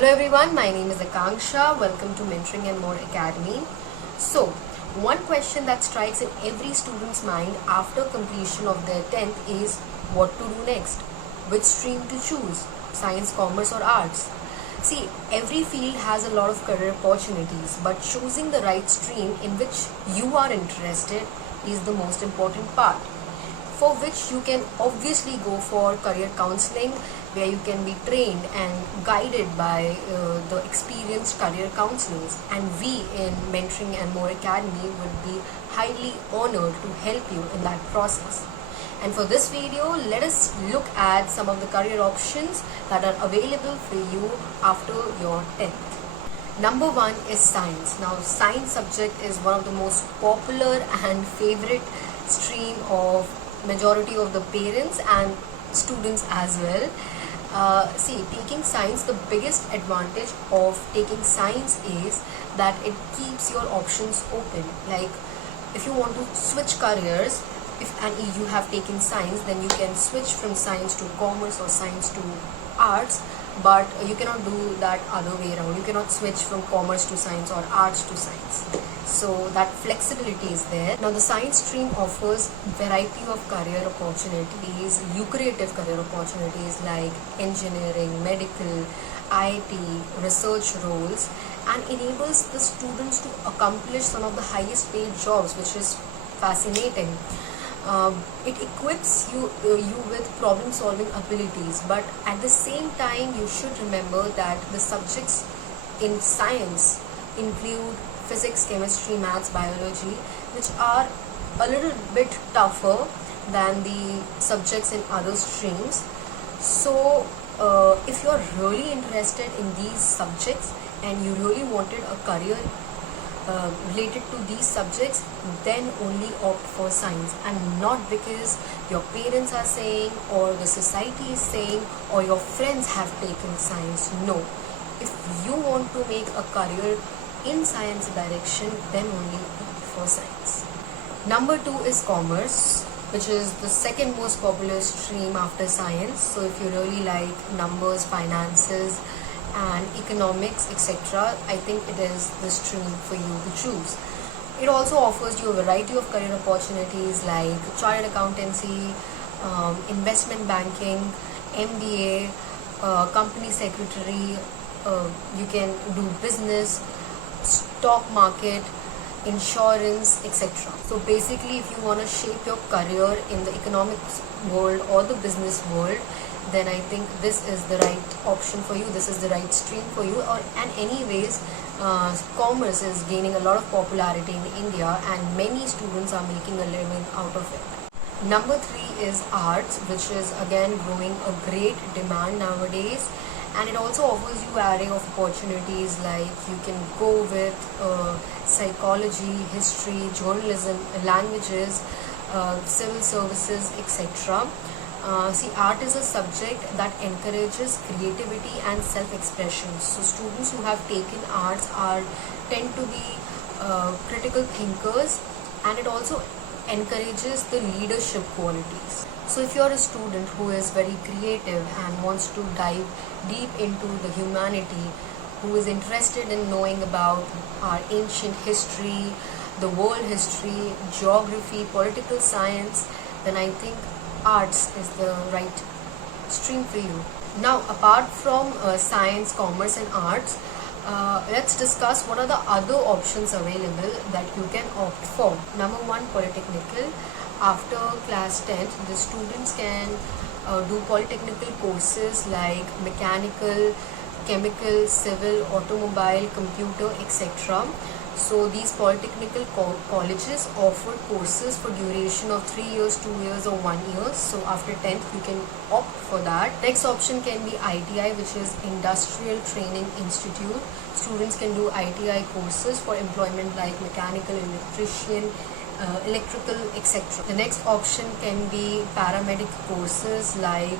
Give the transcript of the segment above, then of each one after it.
Hello everyone, my name is Akanksha. Welcome to Mentoring and More Academy. So, one question that strikes in every student's mind after completion of their 10th is what to do next? Which stream to choose? Science, commerce or arts? See, every field has a lot of career opportunities, but choosing the right stream in which you are interested is the most important part, for which you can obviously go for career counseling, where you can be trained and guided by the experienced career counselors, and we in Mentoring and More Academy would be highly honored to help you in that process. And for this video, let us look at some of the career options that are available for you after your 10th. Number one is science. Now, science subject is one of the most popular and favorite stream of majority of the parents and students as well. See, taking science, the biggest advantage of taking science is that it keeps your options open. Like, if you want to switch careers, and you have taken science, then you can switch from science to commerce or science to arts, but you cannot do that other way around. You cannot switch from commerce to science or arts to science. So that flexibility is there. Now the science stream offers variety of career opportunities, lucrative career opportunities like engineering, medical, IT, research roles, and enables the students to accomplish some of the highest paid jobs, which is fascinating. It equips you with problem solving abilities, but at the same time you should remember that the subjects in science include physics, chemistry, maths, biology, which are a little bit tougher than the subjects in other streams. So if you're really interested in these subjects and you really wanted a career related to these subjects, then only opt for science, and not because your parents are saying or the society is saying or your friends have taken science. No, if you want to make a career in science direction, then only opt for science. Number two is commerce, which is the second most popular stream after science. So if you really like numbers, finances and economics, etc., I think it is the stream for you to choose. It also offers you a variety of career opportunities like chartered accountancy, investment banking, MBA, company secretary, you can do business, stock market, insurance, etc. So basically, if you want to shape your career in the economics world or the business world, then I think this is the right option for you. This is the right stream for you. And anyways, commerce is gaining a lot of popularity in India, and many students are making a living out of it. Number three is arts, which is again growing a great demand nowadays, and it also offers you array of opportunities like you can go with psychology, history, journalism, languages, civil services, etc. See, art is a subject that encourages creativity and self-expression. So students who have taken arts tend to be critical thinkers, and it also encourages the leadership qualities. So if you're a student who is very creative and wants to dive deep into the humanity, who is interested in knowing about our ancient history, the world history, geography, political science, then I think arts is the right stream for you. Now, apart from science, commerce and arts, let's discuss what are the other options available that you can opt for. Number one, polytechnical. After class 10th, the students can do polytechnical courses like mechanical, chemical, civil, automobile, computer, etc. So these polytechnical colleges offer courses for duration of 3 years, 2 years or 1 year. So after 10th you can opt for that. Next option can be ITI, which is Industrial Training Institute. Students can do ITI courses for employment like mechanical, electrician, electrical, etc. The next option can be paramedic courses like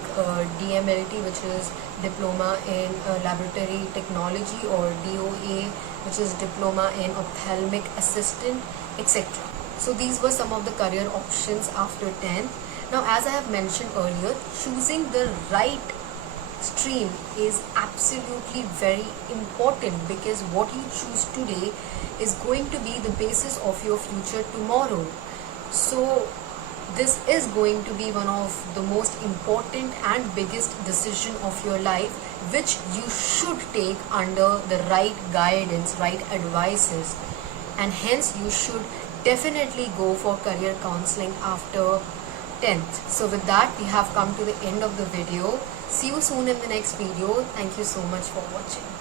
DMLT, which is Diploma in Laboratory Technology, or DOA, which is Diploma in Ophthalmic Assistant, etc. So these were some of the career options after 10th. Now, as I have mentioned earlier, choosing the right stream is absolutely very important, because what you choose today is going to be the basis of your future tomorrow. So this is going to be one of the most important and biggest decision of your life, which you should take under the right guidance, right advices, and hence you should definitely go for career counseling after 10th. So with that, we have come to the end of the video. See you soon in the next video. Thank you so much for watching.